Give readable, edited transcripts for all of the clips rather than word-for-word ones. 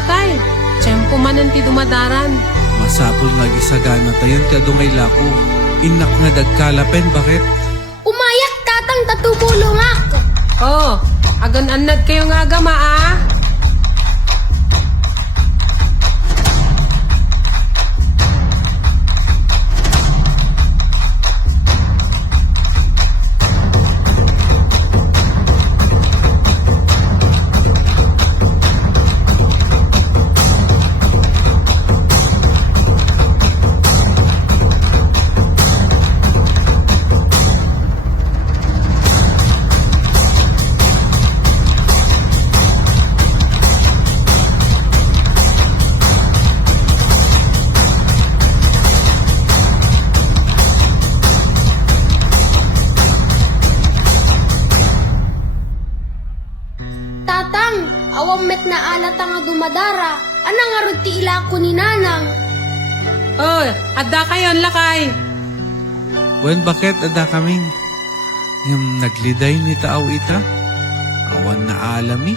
lakay. Tiyempo man ang ti dumadaran. Masapol nga gisagana tayon ti adungay lako. Inak nga dagkalapen bakit? Umayak tatang tatubulong ako. Oh, agan anad kayo nga agama ah. Tatang, awang met na alata nga dumadara. Anang nga ti ila ko ni nanang. Oh, adda kayo ang lakay. Wen bakit ada kaming? Yung nagliday ni tao ita? Awan na alami?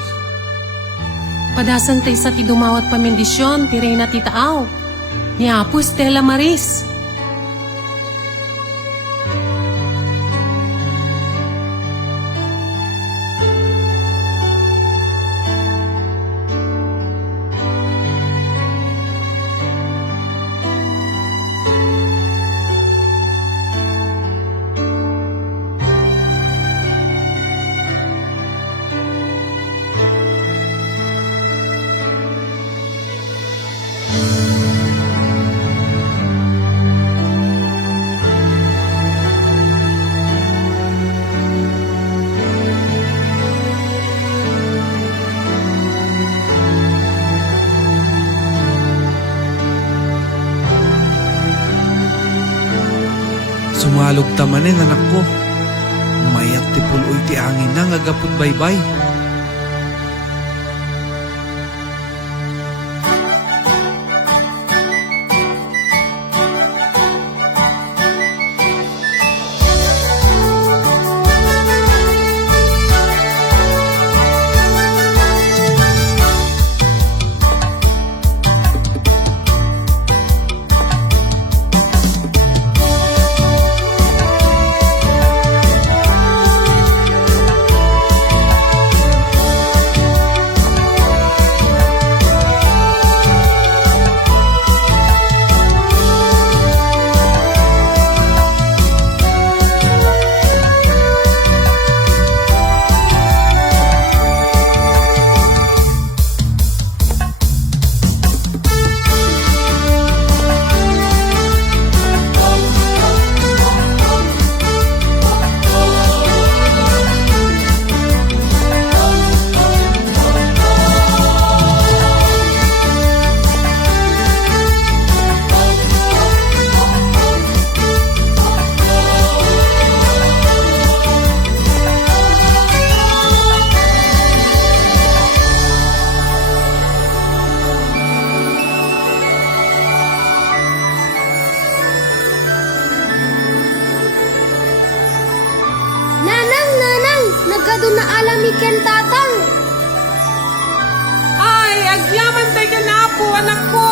Padasan tayo sa ti dumawat pamindisyon, ti Reyna ti Taaw. Ni Apo Stella Maris. Sumalog tamanin anak ko. Mayat ti puloy ti angin na nga gapot baybay. Nagado na alami ken tatang. Ay, agyaman tayo ka na po, anak ko.